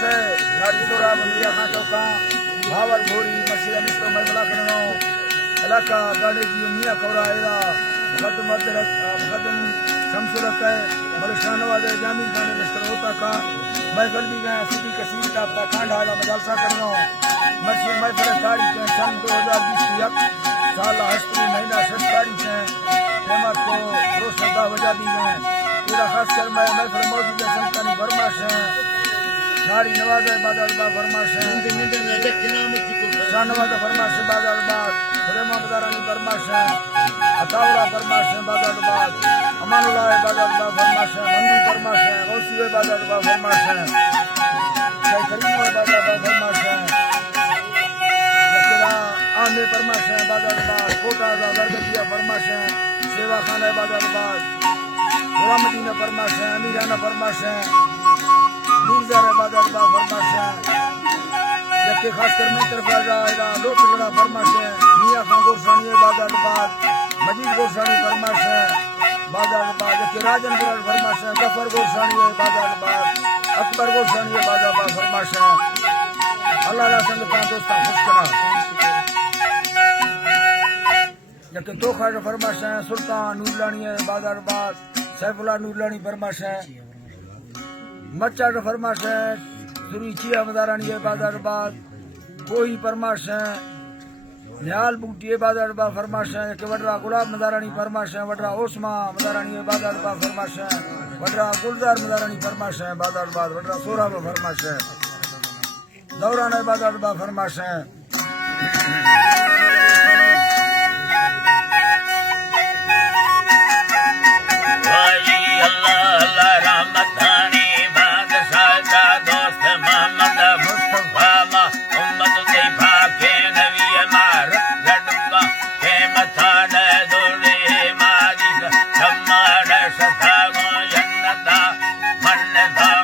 से नारी तोरा मिया खां चौका भावर भोरी मसीह निस्तो मरला करनो इलाका गाड़ी जी मिया कोरा एरा मुकदम शमसुलक है मलशान वाले जामी खाने लश्कर होता का महफिल भी गए सिटी कसीर का खांड आला मजालसा करनो मसीह महफिल तारीख है सन 2020 साल हस्ती महीना 7 तारीख है तेमत को रोशदा वजह दी गए पूरा खास कर महफिल मौजूद है संतानी फरमाश है नारी नवाज बादल बा फरमाश है शानवाज फरमाश बादल बाद सुलेमा बदारानी फरमाश है अतावड़ा फरमाश है बादल बाद अमानुल्लाह बादल बा फरमाश है मंदी फरमाश है गौसी बादल बा फरमाश है जय करीम बादल बा फरमाश है जकरा आने फरमाश है बादल बाद कोटा दा दरगतिया फरमाश है सेवा खाना बादल बाद गुलामदीना फरमाश है अमीराना फरमाश है मीरजा बादल बा फरमाश है जबकि खासकर में तरफ आ जाएगा लोट लड़ा फरमाश है मियाँ खां गोरसानी बादल बाद मजीद गोरसानी फरमाश है बादल बाद जबकि राजन गुरल फरमाश है गफर गोरसानी बादल बाद अकबर गोरसानी बादल बाद फरमाश है अल्लाह संगता दोस्ता खुश करा जबकि तो खास फरमाश है सुल्तान नूरलानी बादल बाद सैफुल्लाह नूरलानी फरमाश है मच्चा फरमाश है सुरी चिया मदारानी बादल बाद कोई फरमाश है न्याल बुगटी बादल बा फरमाश है कि वडरा गुलाब मदारानी फरमाश है वडरा ओस्मा मदारानी बादल बा फरमाश है वडरा गुलजार मदारानी फरमाश है बादल बाद वडरा सोरा बा फरमाश है दौरान बादल बा फरमाश है मन